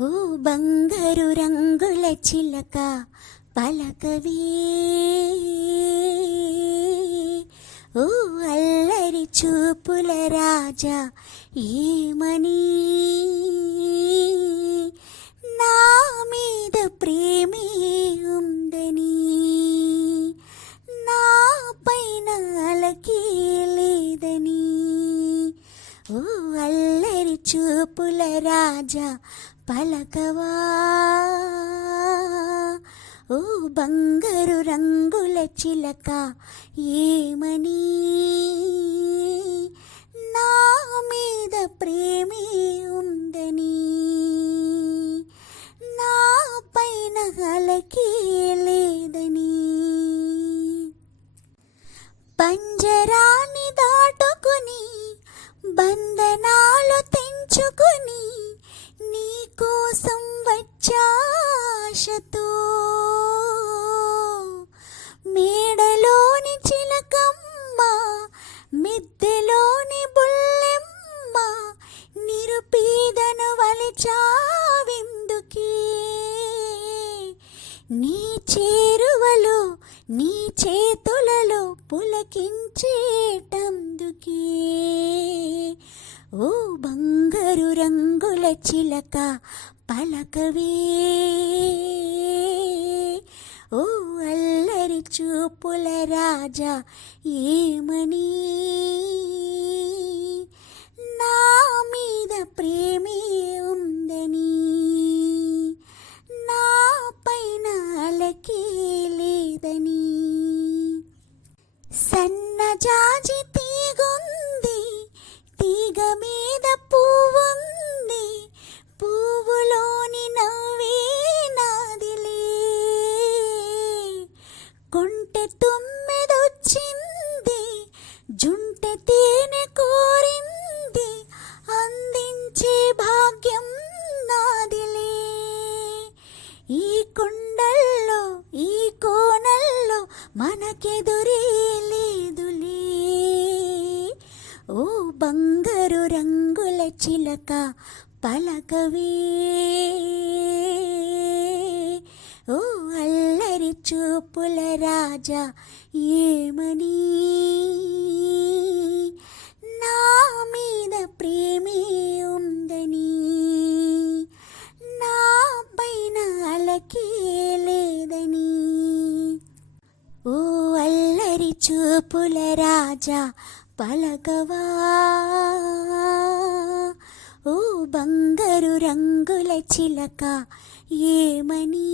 ఓ బంగారు రంగుల చిలక పలకవే. ఓ అల్లరి చూపుల రాజా ఏమని? నా మీద ప్రేమే ఉందని నా పైన అలకే లేదని. ఓ చూపుల రాజా పలకవా? ఓ బంగారు రంగుల చిలక ఏమని? నా మీద ప్రేమే ఉందని? నా పైన అలకే లేదని? పంజరాన్ని దాటుకుని బంధనాలు తెంచుకుని నీ కోసం వచ్చాశతో. మేడలోని చిలకమ్మ మిద్దెలోని బుల్లెమ్మ నిరుపీదను వలిచావిందుకే. నీ చేరువలో నీ చేతులలో పులకించేటందుకే. ఓ బంగారు రంగుల చిలక పలకవే. ఓ అల్లరి చూపుల రాజా ఏమని? నా మీద ప్రేమే ఉందని నా పైన అలకే లేదని. సన్నజాజి ఈ కొండల్లో ఈ కోనల్లో మనకెదురే లేదులే. ఓ బంగారు రంగుల చిలక పలకవే. ఓ అల్లరి చూపుల రాజా ఏమనీ? అలకే లేదని ఓ అల్లరి చూపుల రాజా పలకవా. ఓ బంగారు రంగుల చిలక ఏమనీ.